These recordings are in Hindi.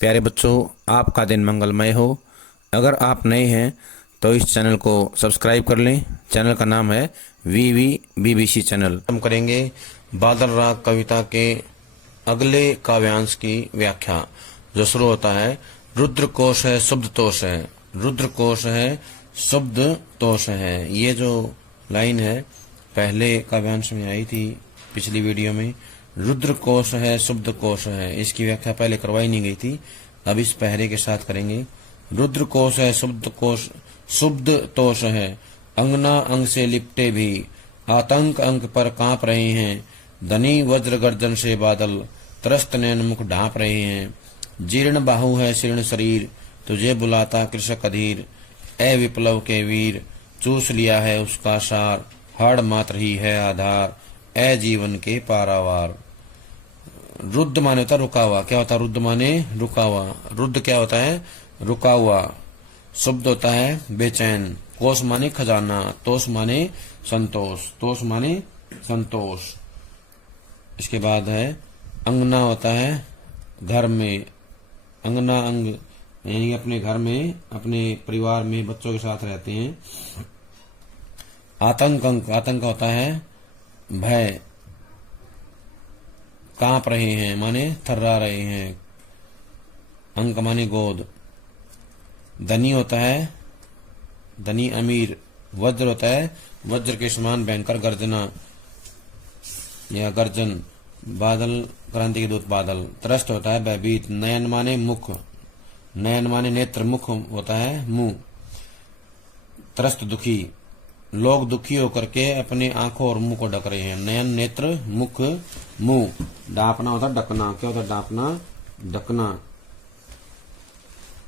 प्यारे बच्चों, आपका दिन मंगलमय हो। अगर आप नए हैं तो इस चैनल को सब्सक्राइब कर लें। चैनल का नाम है BBC चैनल। हम करेंगे बादल राग कविता के अगले काव्यांश की व्याख्या, जो शुरू होता है रुद्र कोश है शुद्ध तोष है। रुद्र कोश है शुद्ध तोष है। ये जो लाइन है पहले काव्यांश में आई थी पिछली वीडियो में। रुद्र कोश है शुद्ध कोश है, इसकी व्याख्या पहले करवाई नहीं गई थी, अब इस पहरे के साथ करेंगे। रुद्र कोश है शुद्ध कोश शुद्ध तोष है, अंगना अंग से लिपटे भी आतंक अंक पर कांप रहे हैं। धनी वज्र गर्जन से बादल त्रस्त नैन मुख ढांप रहे हैं। जीर्ण बाहु है शीर्ण शरीर तुझे बुलाता कृषक अधीर। ए विप्लव के वीर चूस लिया है उसका सार, हाड़ मात्र ही है आधार ए जीवन के पारावार। रुद्ध माने होता रुका हुआ। क्या होता है रुद्ध माने रुका हुआ। रुद्ध क्या होता है रुका हुआ। शब्द होता है बेचैन। कोश माने खजाना। तोष माने संतोष। तोष माने संतोष। इसके बाद है अंगना होता है घर में। अंगना अंग यानी अपने घर में अपने परिवार में बच्चों के साथ रहते हैं। आतंक अंक आतंक होता है भय। कांप रहे हैं माने थर्रा रहे हैं। अंक माने गोद। धनी होता है धनी अमीर। वज्र होता है वज्र के समान भयंकर गर्जना या गर्जन। बादल क्रांति के दूत बादल। त्रस्त होता है भयभीत। नयन माने मुख। नयन माने नेत्र। मुख होता है मुंह। त्रस्त दुखी। लोग दुखी होकर के अपने आंखों और मुंह को ढक रहे हैं। नयन नेत्र मुख मुंह। डांपना होता ढकना। क्या होता डांपना ढकना।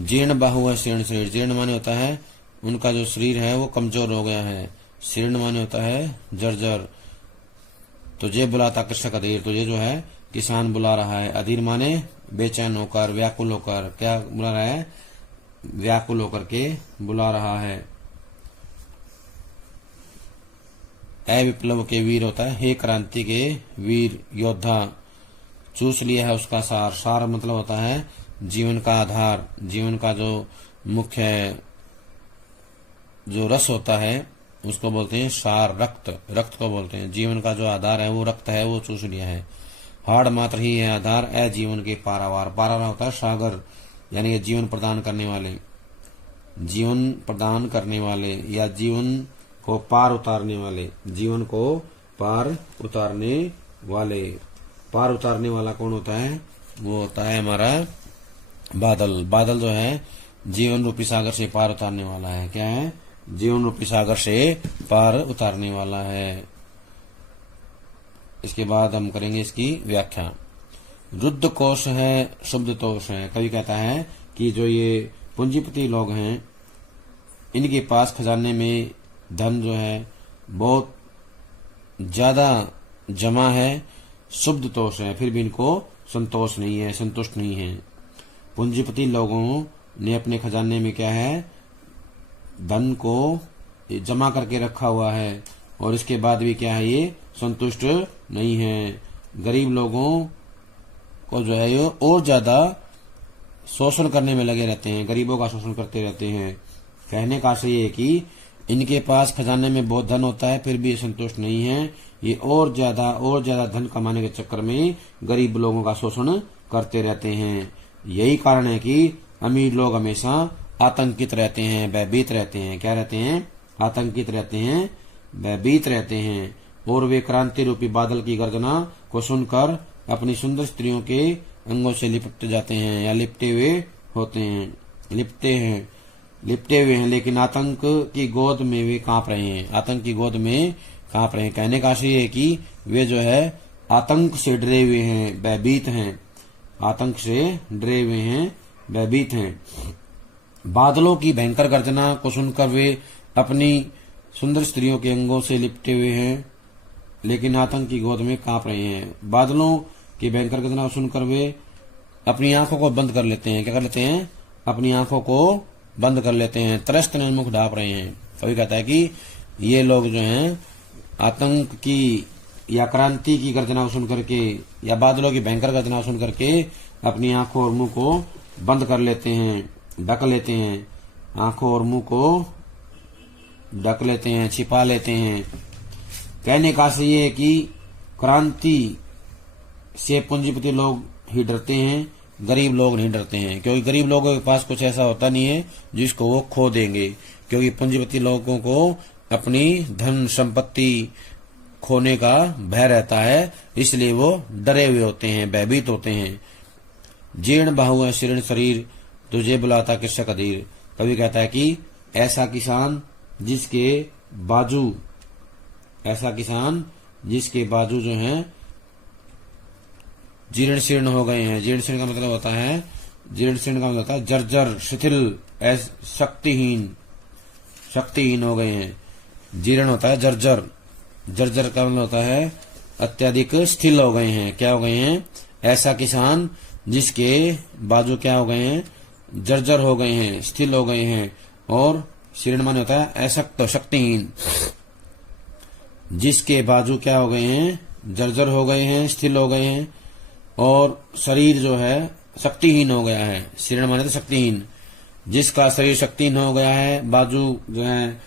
जीर्ण बाहु है शीर्ण शरीर। जीर्ण माने होता है उनका जो शरीर है वो कमजोर हो गया है। शीर्ण माने होता है जर्जर। तुझे बुलाता कृषक अधीर। तुझे जो है किसान बुला रहा है। अधीर माने बेचैन होकर व्याकुल होकर। क्या बुला रहा है व्याकुल होकर के बुला रहा है। ए विप्लव के वीर होता है हे क्रांति के वीर योद्धा। चूस लिया है उसका सार। सार मतलब होता है जीवन का आधार। जीवन का जो मुख्य जो रस होता है उसको बोलते हैं सार। रक्त रक्त को बोलते हैं। जीवन का जो आधार है वो रक्त है, वो चूस लिया है। हाड़ मात्र ही है आधार ए जीवन के पारावार। पारावार होता है सागर यानी कि जीवन प्रदान करने वाले। जीवन प्रदान करने वाले या जीवन को पार उतारने वाले। जीवन को पार उतारने वाले। पार उतारने वाला कौन होता है वो होता है हमारा बादल। बादल जो है जीवन रूपी सागर से पार उतारने वाला है। क्या है जीवन रूपी सागर से पार उतारने वाला है। इसके बाद हम करेंगे इसकी व्याख्या। रुद्र कोश है शुद्ध तोष है। कवि कहता है कि जो ये पूंजीपति लोग हैं इनके पास खजाने में धन जो है बहुत ज्यादा जमा है। शुद्ध तोष है फिर भी इनको संतोष नहीं है, संतुष्ट नहीं है। पूंजीपति लोगों ने अपने खजाने में क्या है धन को जमा करके रखा हुआ है और इसके बाद भी क्या है ये संतुष्ट नहीं है। गरीब लोगों को जो है ये और ज्यादा शोषण करने में लगे रहते हैं। गरीबों का शोषण करते रहते हैं। कहने का आशय ये कि इनके पास खजाने में बहुत धन होता है फिर भी संतुष्ट नहीं है। ये और ज्यादा धन कमाने के चक्कर में गरीब लोगों का शोषण करते रहते हैं। यही कारण है कि अमीर लोग हमेशा आतंकित रहते हैं, भयभीत रहते हैं। क्या रहते हैं आतंकित रहते हैं, भयभीत रहते हैं। और वे क्रांति रूपी बादल की गर्जना को सुनकर अपनी सुंदर स्त्रियों के अंगों से लिपट जाते हैं या लिपटे हुए होते हैं। लिपटे हुए हैं लेकिन आतंक की गोद में वे कांप रहे हैं। आतंक की गोद में कांप रहे हैं। कहने का आशय है कि वे जो है आतंक से डरे हुए हैं, भयभीत हैं। आतंक से डरे हुए हैं, भयभीत हैं। बादलों की भयंकर गर्जना को सुनकर वे अपनी सुंदर स्त्रियों के अंगों से लिपटे हुए हैं लेकिन आतंक की गोद में कांप रहे हैं। बादलों की भयंकर गर्जना को सुनकर वे अपनी आंखों को बंद कर लेते हैं। क्या कर लेते हैं अपनी आंखों को बंद कर लेते हैं। त्रस्त नैन मुख ढांप रहे हैं। कवि कहता है कि ये लोग जो हैं आतंक की या क्रांति की गर्जना को सुन करके या बादलों की भयंकर गर्जना को सुन करके अपनी आंखों और मुंह को बंद कर लेते हैं, ढक लेते हैं, आंखों और मुंह को ढक लेते हैं, छिपा लेते हैं। कहने का से ये है कि क्रांति से पूंजीपति लोग ही डरते हैं, गरीब लोग नहीं डरते हैं, क्योंकि गरीब लोगों के पास कुछ ऐसा होता नहीं है जिसको वो खो देंगे, क्योंकि पूंजीपति लोगों को अपनी धन संपत्ति खोने का भय रहता है, इसलिए वो डरे हुए होते हैं, भयभीत होते हैं। जीर्ण बाहु शीर्ण शरीर तुझे बुलाता कृषक अधीर। कवि कहता है कि ऐसा किसान जिसके बाजू जो हैं जीर्ण शीर्ण हो गए हैं। जीर्ण शीर्ण का मतलब होता है जर्जर, शिथिल, शक्तिहीन हो गए हैं। जीर्ण होता है जर्जर, जर्जर का मतलब होता है अत्यधिक शिथिल हो गए हैं। क्या हो गए हैं? ऐसा किसान जिसके बाजू क्या हो गए हैं? जर्जर हो गए हैं, शिथिल हो गए हैं। और शीर्ण माने होता है अशक्त, शक्तिहीन। जिसके बाजू क्या हो गए हैं? जर्जर हो गए हैं, शिथिल हो गए हैं, और शरीर जो है शक्तिहीन हो गया है। शीर्ण माने तो शक्तिहीन। जिसका शरीर शक्तिहीन हो गया है, बाजू जो है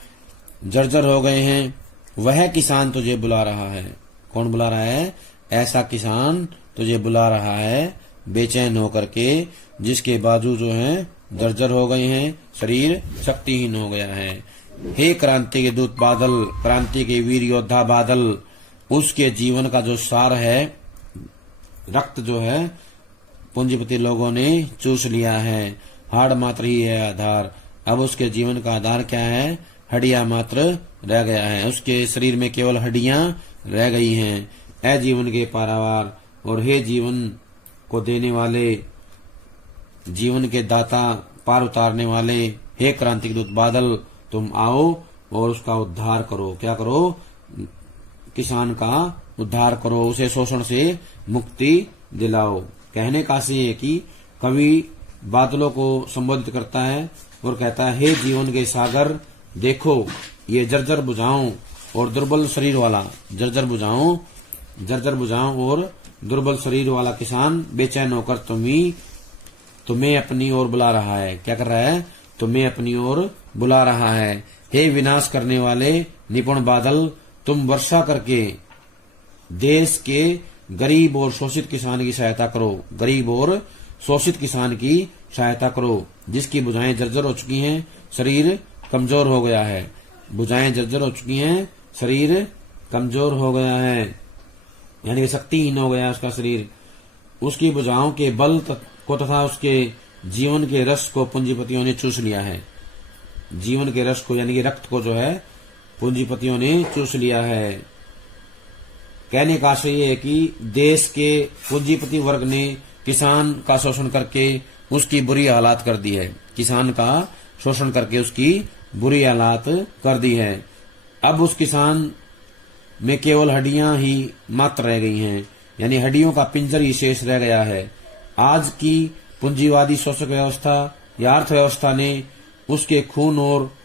जर्जर हो गए हैं, वह किसान तुझे बुला रहा है। कौन बुला रहा है? ऐसा किसान तुझे बुला रहा है बेचैन होकर के, जिसके बाजू जो हैं जर्जर हो गए हैं, शरीर शक्तिहीन हो गया है। हे क्रांति के दूत बादल, क्रांति के वीर योद्धा बादल, उसके जीवन का जो सार है, रक्त जो है पूंजीपति लोगों ने चूस लिया है। हाड़ मात्र ही है आधार। अब उसके जीवन का आधार क्या है? हड्डियां मात्र रह गया है। उसके शरीर में केवल हड्डियां रह गई हैं। ऐ जीवन के पारावार और हे जीवन को देने वाले, जीवन के दाता, पार उतारने वाले, हे क्रांति के दूत बादल, तुम आओ और उसका उद्धार करो। क्या करो? किसान का उद्धार करो, उसे शोषण से मुक्ति दिलाओ। कहने का से है कि कवि बादलों को संबोधित करता है और कहता है, हे जीवन के सागर, देखो ये जर्जर बुझाऊं और दुर्बल शरीर वाला, जर्जर बुझाऊं और दुर्बल शरीर वाला किसान बेचैन होकर तुम्हें अपनी ओर बुला रहा है। क्या कर रहा है? तुम्हें अपनी ओर बुला रहा है। हे विनाश करने वाले निपुण बादल, तुम वर्षा करके देश के गरीब और शोषित किसान की सहायता करो। गरीब और शोषित किसान की सहायता करो, जिसकी भुजाएं जर्जर हो चुकी हैं, शरीर कमजोर हो गया है। भुजाएं जर्जर हो चुकी हैं, शरीर कमजोर हो गया है, यानी कि शक्तिहीन हो गया उसका शरीर। उसकी भुजाओं के बल को तथा उसके जीवन के रस को पूंजीपतियों ने चूस लिया है। जीवन के रस को यानी कि रक्त को जो है पूंजीपतियों ने चूस लिया है। कहने का आशय ये है कि देश के पूंजीपति वर्ग ने किसान का शोषण करके उसकी बुरी हालात कर दी है। किसान का शोषण करके उसकी बुरी हालात कर दी है। अब उस किसान में केवल हड्डियां ही मात्र रह गई हैं, यानी हड्डियों का पिंजर ही शेष रह गया है। आज की पूंजीवादी शोषक व्यवस्था या अर्थव्यवस्था ने उसके खून और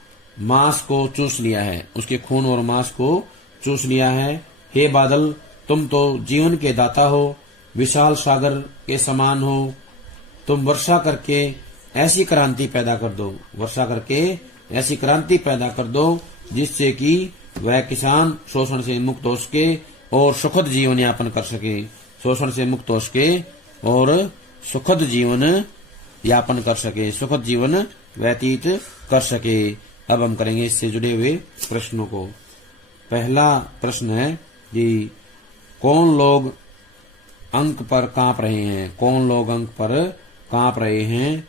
मांस को चूस लिया है। उसके खून और मांस को चूस लिया है। हे बादल, तुम तो जीवन के दाता हो, विशाल सागर के समान हो। तुम वर्षा करके ऐसी क्रांति पैदा कर दो, वर्षा करके ऐसी क्रांति पैदा कर दो जिससे कि वह किसान शोषण से मुक्त हो सके और सुखद जीवन यापन कर सके। शोषण से मुक्त हो सके और सुखद जीवन यापन कर सके, सुखद जीवन व्यतीत कर सके। अब हम करेंगे इससे जुड़े हुए प्रश्नों को। पहला प्रश्न है कि कौन लोग अंक पर कांप रहे हैं? कौन लोग अंक पर कांप रहे हैं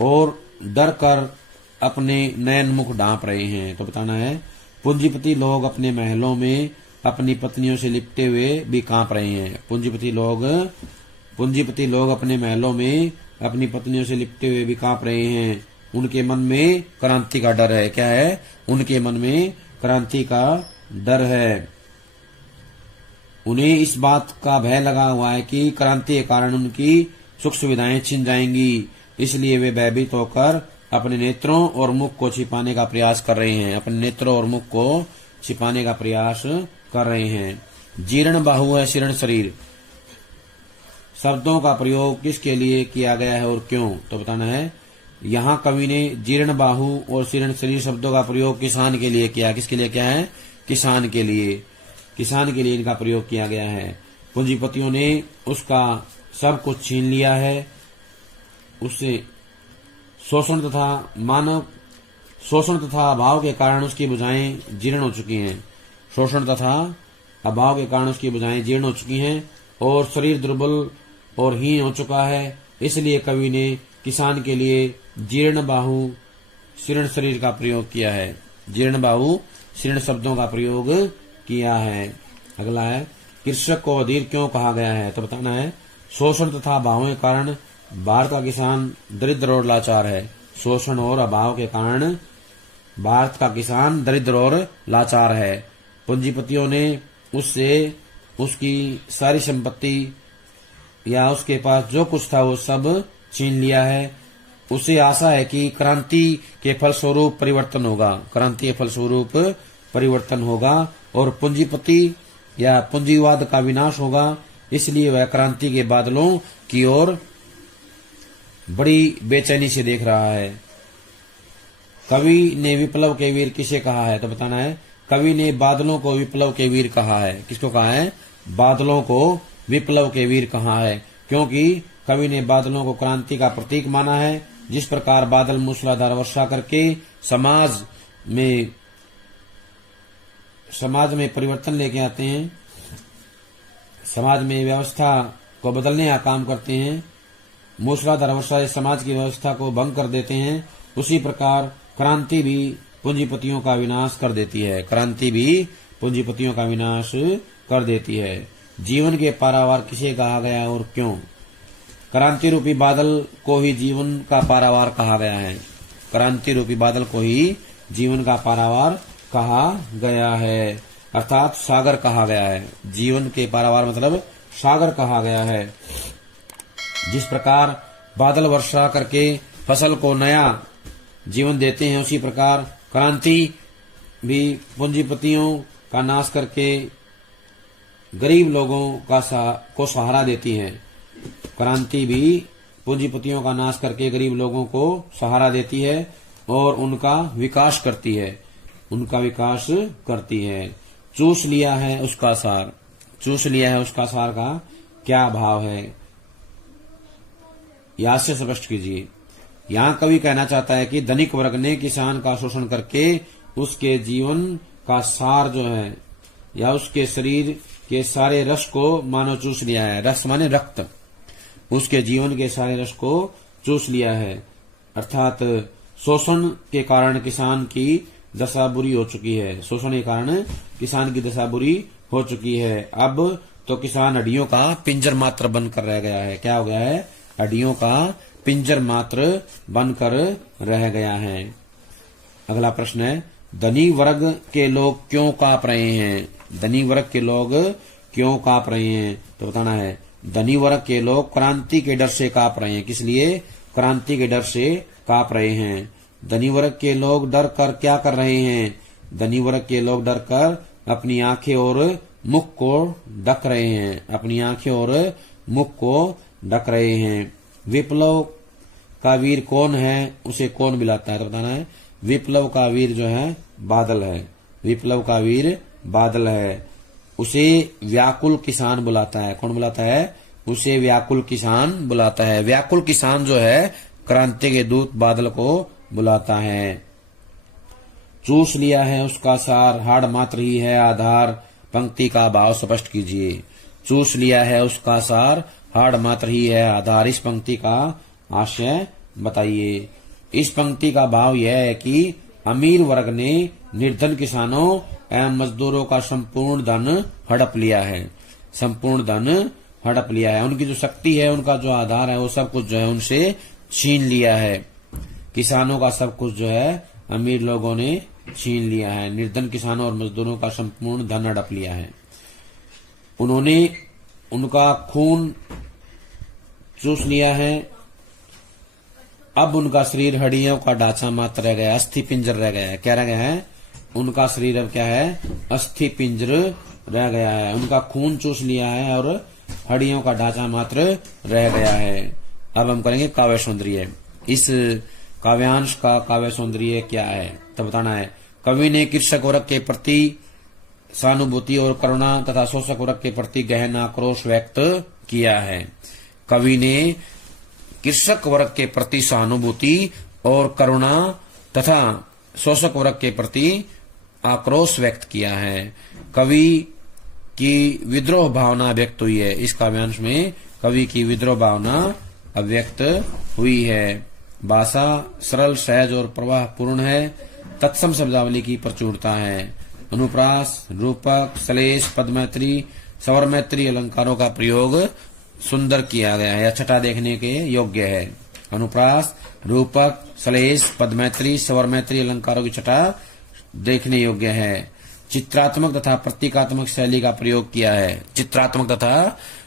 और डर कर अपने नयन मुख ढांप रहे हैं? तो बताना है, पूंजीपति लोग अपने महलों में अपनी पत्नियों से लिपटे हुए भी कांप रहे हैं। पूंजीपति लोग अपने महलों में अपनी पत्नियों से लिपटे हुए भी कांप रहे हैं। उनके मन में क्रांति का डर है। क्या है? उनके मन में क्रांति का डर है। उन्हें इस बात का भय लगा हुआ है कि क्रांति के कारण उनकी सुख सुविधाएं छिन जाएंगी, इसलिए वे भयभीत होकर अपने नेत्रों और मुख को छिपाने का प्रयास कर रहे हैं। अपने नेत्रों और मुख को छिपाने का प्रयास कर रहे हैं। जीर्ण बाहु है शीर्ण शरीर। शब्दों का प्रयोग किसके लिए किया गया है और क्यों? तो बताना है। यहाँ कवि ने जीर्ण बाहु और शीर्ण शरीर शब्दों का प्रयोग किसान के लिए किया। किसके लिए क्या है? किसान के लिए। किसान के लिए इनका प्रयोग किया गया है। पूंजीपतियों ने उसका सब कुछ छीन लिया है। उससे शोषण तथा अभाव के कारण उसकी भुजाएं जीर्ण हो चुकी हैं। शोषण तथा अभाव के कारण उसकी भुजाएं जीर्ण हो चुकी हैं और शरीर दुर्बल और हीन हो चुका है। इसलिए कवि ने किसान के लिए जीर्ण बाहु शीर्ण शरीर का प्रयोग किया है। जीर्ण बाहु शीर्ण शब्दों का प्रयोग किया है। अगला है, कृषक को अधीर क्यों कहा गया है? तो बताना है। शोषण तथा अभाव के कारण भारत का किसान दरिद्र और लाचार है। शोषण और अभाव के कारण भारत का किसान दरिद्र और लाचार है। पूंजीपतियों ने उससे उसकी सारी संपत्ति या उसके पास जो कुछ था वो सब छीन लिया है। उसे आशा है कि क्रांति के फलस्वरूप परिवर्तन होगा। क्रांति के फलस्वरूप परिवर्तन होगा और पूंजीपति या पूंजीवाद का विनाश होगा। इसलिए वह क्रांति के बादलों की ओर बड़ी बेचैनी से देख रहा है। कवि ने विप्लव के वीर किसे कहा है? तो बताना है। कवि ने बादलों को विप्लव के वीर कहा है। किसको कहा है? बादलों को विप्लव के वीर कहा है, क्योंकि कवि ने बादलों को क्रांति का प्रतीक माना है। जिस प्रकार बादल मूसलाधार वर्षा करके समाज में परिवर्तन लेके आते हैं, समाज में व्यवस्था को बदलने का काम करते हैं, मूसलाधार वर्षा से समाज की व्यवस्था को भंग कर देते हैं, उसी प्रकार क्रांति भी पूंजीपतियों का विनाश कर देती है। क्रांति भी पूंजीपतियों का विनाश कर देती है। जीवन के पारावार किसे कहा गया और क्यों? क्रांति रूपी बादल को ही जीवन का पारावार कहा गया है। क्रांति रूपी बादल को ही जीवन का पारावार कहा गया है, अर्थात सागर कहा गया है। जीवन के पारावार मतलब सागर कहा गया है। जिस प्रकार बादल वर्षा करके फसल को नया जीवन देते हैं, उसी प्रकार क्रांति भी पूंजीपतियों का नाश करके गरीब लोगों को सहारा देती है। क्रांति भी पूंजीपतियों का नाश करके गरीब लोगों को सहारा देती है और उनका विकास करती है। उनका विकास करती है। चूस लिया है उसका सार। चूस लिया है उसका सार का क्या भाव है? यहां से स्पष्ट कीजिए। यहाँ कवि कहना चाहता है कि धनिक वर्ग ने किसान का शोषण करके उसके जीवन का सार जो है या उसके शरीर के सारे रस को मानो चूस लिया है। रस माने रक्त। उसके जीवन के सारे रस को चूस लिया है, अर्थात शोषण के कारण किसान की दशा बुरी हो चुकी है। शोषण के कारण किसान की दशा बुरी हो चुकी है। अब तो किसान हड्डियों का पिंजर मात्र बनकर रह गया है। क्या हो गया है? हड्डियों का पिंजर मात्र बनकर रह गया है। अगला प्रश्न है, धनी वर्ग के लोग क्यों कांप रहे हैं? धनी वर्ग के लोग क्यों कांप रहे हैं? तो बताना है। धनी वर्ग के लोग क्रांति के डर से कांप रहे हैं। किस लिए? क्रांति के डर से कांप रहे हैं। धनी वर्ग के लोग डर कर क्या कर रहे हैं? धनी वर्ग के लोग डर कर अपनी आंखें और मुख को ढक रहे हैं। अपनी आंखें और मुख को ढक रहे हैं। विप्लव का वीर कौन है? उसे कौन बुलाता है? तो बताना है। विप्लव का वीर जो है बादल है। विप्लव का वीर बादल है। उसे व्याकुल किसान बुलाता है। कौन बुलाता है? उसे व्याकुल किसान बुलाता है। व्याकुल किसान जो है क्रांति के दूत बादल को बुलाता है। चूस लिया है उसका सार, हाड़ मात्र ही है आधार। पंक्ति का भाव स्पष्ट कीजिए। चूस लिया है उसका सार, हाड़ मात्र ही है आधार। इस पंक्ति का आशय बताइए। इस पंक्ति का भाव यह है कि अमीर वर्ग ने निर्धन किसानों एवं मजदूरों का संपूर्ण धन हड़प लिया है। संपूर्ण धन हड़प लिया है। उनकी जो शक्ति है, उनका जो आधार है, वो सब कुछ जो है उनसे छीन लिया है। किसानों का सब कुछ जो है अमीर लोगों ने छीन लिया है। निर्धन किसानों और मजदूरों का संपूर्ण धन हड़प लिया है। उन्होंने उनका खून चूस लिया है। अब उनका शरीर हड्डियों का ढांचा मात्र रह गया, अस्थि पिंजर रह गया है। क्या रह गया है? उनका शरीर अब क्या है? अस्थि पिंजर रह गया है। उनका खून चूस लिया है और हड्डियों का ढांचा मात्र रह गया है। अब हम करेंगे काव्य सौंदर्य। इस काव्यांश का काव्य सौंदर्य क्या है तो बताना है। कवि ने कृषक वर्ग के प्रति सहानुभूति और करुणा तथा शोषक वर्ग के प्रति गहन आक्रोश व्यक्त किया है। कवि ने कृषक वर्ग के प्रति सहानुभूति और करुणा तथा शोषक वर्ग के प्रति आक्रोश व्यक्त किया है। कवि की विद्रोह भावना व्यक्त हुई है। इस काव्यांश में कवि की विद्रोह भावना अव्यक्त हुई है। भाषा सरल, सहज और प्रवाह पूर्ण है। तत्सम शब्दावली की प्रचुरता है। अनुप्रास, रूपक, श्लेष, पदमैत्री, स्वरमैत्री अलंकारों का प्रयोग सुंदर किया गया है। छठा देखने के योग्य है। अनुप्रास, रूपक, श्लेष, पदमैत्री, स्वरमैत्री अलंकारों की छठा देखने योग्य है। चित्रात्मक तथा प्रतीकात्मक शैली का प्रयोग किया है। चित्रात्मक तथा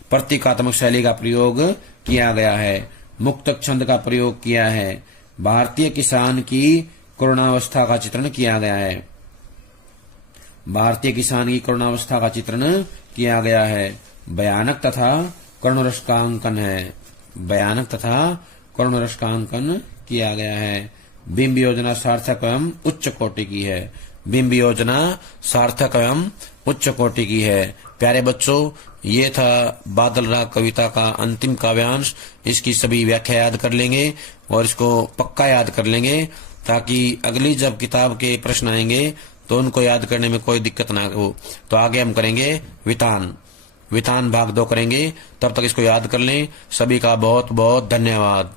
प्रतीकात्मक शैली का प्रयोग किया गया है। मुक्तक छंद का प्रयोग किया है। भारतीय किसान की करुणावस्था का चित्रण किया गया है। भारतीय किसान की करुणावस्था का चित्रण किया गया है। भयानक तथा करुण रस का अंकन है। भयानक तथा करुण रस का अंकन किया गया है। बिंब योजना सार्थक एवं उच्च कोटि की है। बिंब योजना सार्थक एवं उच्च कोटि की है। प्यारे बच्चों, ये था बादल राग कविता का अंतिम काव्यांश। इसकी सभी व्याख्या याद कर लेंगे और इसको पक्का याद कर लेंगे ताकि अगली जब किताब के प्रश्न आएंगे तो उनको याद करने में कोई दिक्कत ना हो। तो आगे हम करेंगे वितान। वितान भाग 2 करेंगे। तब तक इसको याद कर लें। सभी का बहुत बहुत धन्यवाद।